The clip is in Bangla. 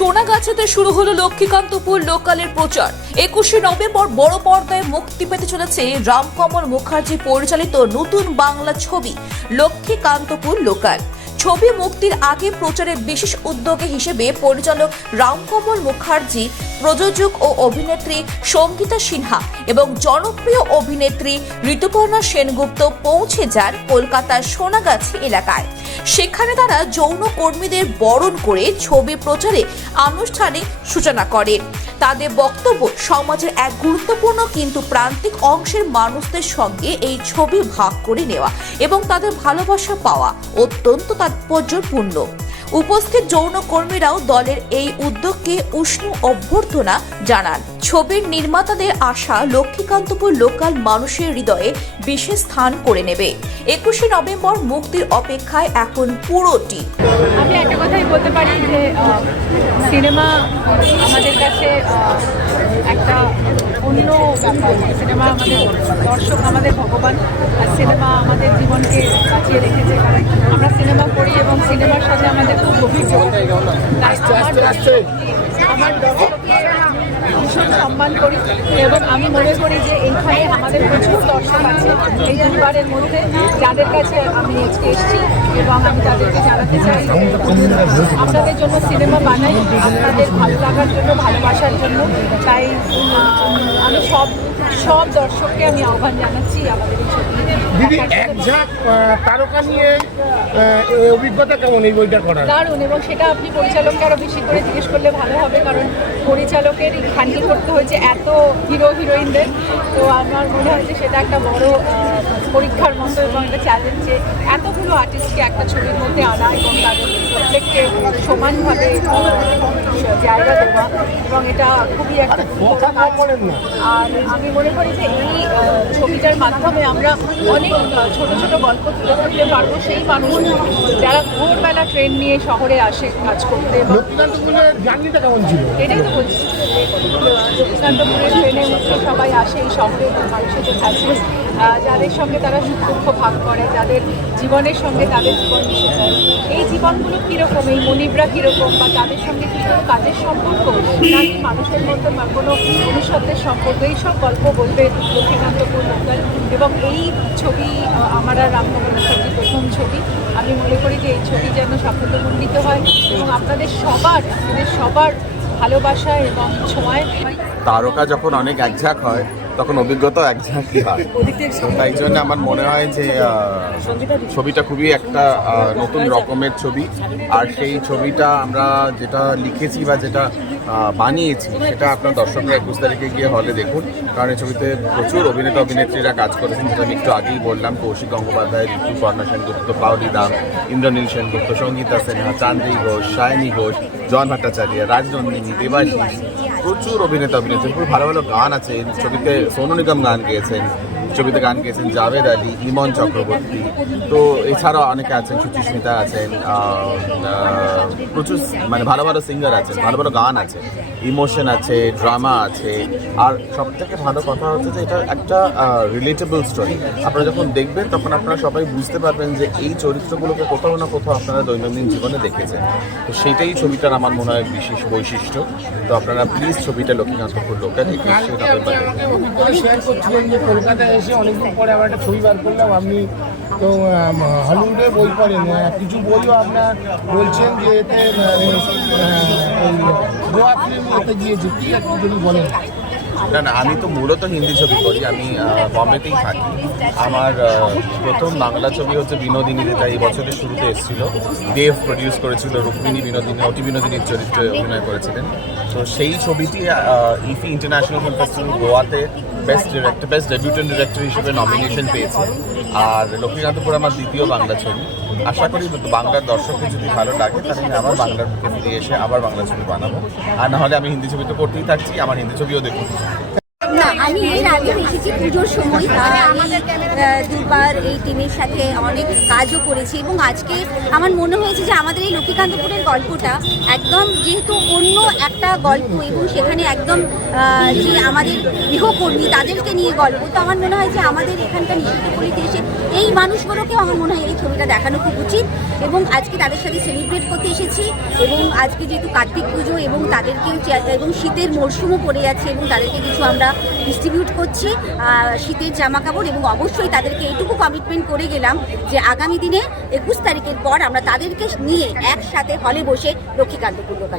সোনাগাছিতে শুরু হলো লক্ষ্মীকান্তপুর লোকালের প্রচার। একুশে নভেম্বর বড় পর্দায় মুক্তি পেতে চলেছে রামকমল মুখার্জি পরিচালিত নতুন বাংলা ছবি, লক্ষ্মীকান্তপুর লোকাল। ছবি মুক্তির আগে প্রচারের বিশেষ উদ্যোগে হিসেবে পরিচালক রামকমল মুখার্জি, প্রযোজক ও অভিনেত্রী সঙ্গীতা সিনহা এবং জনপ্রিয় অভিনেত্রী ঋতুপর্ণা সেনগুপ্ত পৌঁছে যান কলকাতার সোনাগাছি এলাকায়। সেখানে তারা যৌন কর্মীদের বরণ করে ছবি প্রচারে আনুষ্ঠানিক সূচনা করেন তাদের বক্তব্য সমাজের এক গুরুত্বপূর্ণ কিন্তু প্রান্তিক অংশের মানুষদের সঙ্গে এই ছবি ভাগ করে নেওয়া এবং তাদের ভালোবাসা পাওয়া অত্যন্ত তাৎপর্যপূর্ণ। উপস্থিত যৌনকর্মীরাও দলের এই উদ্যোগকে উষ্ণ অভ্যর্থনা জানান। ছবির নির্মাতাদের আশা, লক্ষ্মীকান্তপুর লোকাল মানুষের হৃদয়ে বিশেষ স্থান করে নেবে। একুশে নভেম্বর মুক্তির অপেক্ষায় এখন পুরোটি আমি একটা কথাই বলতে পারি যে সিনেমা আমাদের কাছে একটা অন্য ব্যাপার। সিনেমা আমাদের দর্শক, আমাদের ভগবান, আর সিনেমা আমাদের জীবনকে বাঁচিয়ে রেখেছে, কারণ আমরা সিনেমা করি এবং সিনেমার সাথে আমাদের খুব তাই আমার ভীষণ সম্মান করি এবং আমি মনে করি যে এইখানে আমাদের প্রচুর দর্শক আছে এই পরিবারের মধ্যে যাদের কাছে আমি আজকে এসেছি এবং আমি তাদেরকে জানাতে চাই আপনাদের জন্য সিনেমা বানাই আপনাদের ভালো লাগার জন্য ভালোবাসার জন্য। তাই আমি সব সব দর্শককে আমি আহ্বান জানাচ্ছি আমাদের দিদি দেখার এক ঝাঁক তারকা নিয়ে অভিজ্ঞতা কেমন এই বইটা করার? দারুণ এবং সেটা আপনি পরিচালককে আরও বেশি করে জিজ্ঞেস করলে ভালো হবে কারণ পরিচালকের হ্যান্ডেল করতে হয়েছে এত হিরো, হিরোইনদের। তো আমার মনে হয় যে সেটা একটা বড় পরীক্ষার মতো এবং একটা চ্যালেঞ্জ যে এতগুলো আর্টিস্টকে একটা ছবির মধ্যে আনা এবং তাদের প্রত্যেককে সমানভাবে জায়গা দেওয়া এবং এটা খুবই একটা আর আমি মনে করি যে এই ছবিটার মাধ্যমে আমরা অনেক ছোট ছোট গল্প তুলে ধরতে পারব। সেই মানুষ যারা ভোরবেলা ট্রেন নিয়ে শহরে আসে কাজ করতে এটাই তো বলছি। দক্ষিণান্তপুরের ট্রেনে উঠে সবাই আসে এই শহরে মানুষের কাছে যাদের সঙ্গে তারা সুখ দুঃখ ভাগ করে, যাদের জীবনের সঙ্গে তাদের জীবন মিশে যায়। এই জীবনগুলো কীরকম, এই মনিবরা কীরকম বা তাদের সঙ্গে কী কোনো কাজের সম্পর্ক? নাকি মানুষের মধ্যে বা কোনো ভবিষ্যতের সম্পর্ক? এইসব গল্প বলবে লক্ষ্মীকান্তপুর লোকাল এবং এই ছবি আমার আর মুখার্জির প্রথম ছবি। আমি মনে করি যে এই ছবি যেন সাফল্যমণ্ডিত হয় এবং আপনাদের সবার আপনাদের সবার ভালোবাসা এবং ছোঁয়ায় তারকা যখন অনেক একঝাঁক হয় তখন অভিজ্ঞতা একঝাঁকই হয়। তাই জন্য আমার মনে হয় যে ছবিটা খুবই একটা নতুন রকমের ছবি। আর সেই ছবিটা আমরা যেটা লিখেছি বা যেটা বানিয়েছি সেটা আপনার দর্শকরা একুশ তারিখে গিয়ে হলে দেখুন। কারণ এই ছবিতে প্রচুর অভিনেতা অভিনেত্রীরা কাজ করেছেন যেটা আমি একটু আগেই বললাম। কৌশিক গঙ্গোপাধ্যায় ঋতু পর্ণা সেনগুপ্ত পাউলি দাম ইন্দ্রনীল সেনগুপ্ত সঙ্গীতা সিনহা চান্দ্রী ঘোষ সায়নী ঘোষ জন ভট্টাচার্য, রাজনন্দিনী, দেবাশিস, প্রচুর অভিনেতা অভিনেত্রী, খুব ভালো ভালো গান আছে। ছবিতে সোনু নিগম গান গেয়েছেন। ছবিতে গান গেয়েছেন জাভেদ আলী, ইমন চক্রবর্তী। তো এছাড়াও অনেকে আছেন, সুচিস্মিতা আছেন প্রচুর মানে ভালো ভালো সিঙ্গার আছেন, ভালো ভালো গান আছে। ইমোশন আছে, ড্রামা আছে। আর সব থেকে ভালো কথা হচ্ছে যে এটা একটা রিলেটেবল স্টোরি আপনারা যখন দেখবেন, তখন আপনারা সবাই বুঝতে পারবেন যে এই চরিত্রগুলোকে কোথাও না কোথাও আপনারা দৈনন্দিন জীবনে দেখেছেন। তো সেটাই ছবিটার আমার মনে হয় বিশেষ বৈশিষ্ট্য। তো আপনারা প্লিজ ছবিটা লক্ষ্মীকান্তপুর লোকাল একুশে নভেম্বর এসে অনেকদিন পরে আবার একটা ছবি বার করলাম। আপনি তো হলিউডে বই পড়েন। কিছু বইও আপনার বলছেন যে এতে গোয়া ফিল্ম এতে গিয়েছে। কি একটু যদি বলেন। না না, আমি তো মূলত হিন্দি ছবি করি আমি বম্বেতেই থাকি। আমার প্রথম বাংলা ছবি হচ্ছে বিনোদিনী, যেটা এই বছরের শুরুতে এসেছিল। দেব প্রডিউস করেছিল রুক্মিণী বিনোদিনী, অতি বিনোদিনীর চরিত্রে অভিনয় করেছিলেন। তো সেই ছবিটি ইফি ইন্টারন্যাশনাল ফিল্ম ফেস্টিভ্যাল গোয়াতে best director best debutant director হিসেবে নমিনেশন পেয়েছে। আর লক্ষ্মীকান্তপুর আমার দ্বিতীয় বাংলা ছবি। আশা করি বাংলার দর্শকদের যদি ভালো লাগে, তাহলে আবার বাংলার ফিরে এসে আবার বাংলা ছবি বানাবো। আর নাহলে আমি হিন্দি ছবি তো করতেই থাকছি, আমার হিন্দি ছবিও দেখুন। আমি এর আগে এসেছি পুজোর সময়। আমি দুবার এই টিমের সাথে অনেক কাজও করেছি এবং আজকে আমার মনে হয়েছে যে আমাদের এই লক্ষ্মীকান্তপুরের গল্পটা একদম যেহেতু অন্য একটা গল্প এবং সেখানে একদম যে আমাদের গৃহকর্মী তাদেরকে নিয়ে গল্প, তো আমার মনে হয় যে আমাদের এখানকার নিশ্চিত এসে এই মানুষগুলোকে আমার মনে হয় এই ছবিটা দেখানো খুব উচিত এবং আজকে তাদের সাথে সেলিব্রেট করতে এসেছি এবং আজকে যেহেতু কার্তিক পুজো এবং তাদেরকেও এবং শীতের মরশুমও পড়ে যাচ্ছে এবং তাদেরকে কিছু আমরা ডিস্ট্রিবিউট করছি শীতের জামা কাপড় এবং অবশ্যই তাদেরকে এইটুকু কমিটমেন্ট করে গেলাম যে আগামী দিনে একুশ তারিখের পর আমরা তাদেরকে নিয়ে একসাথে হলে বসে লক্ষ্মীকান্তপুর লোকাল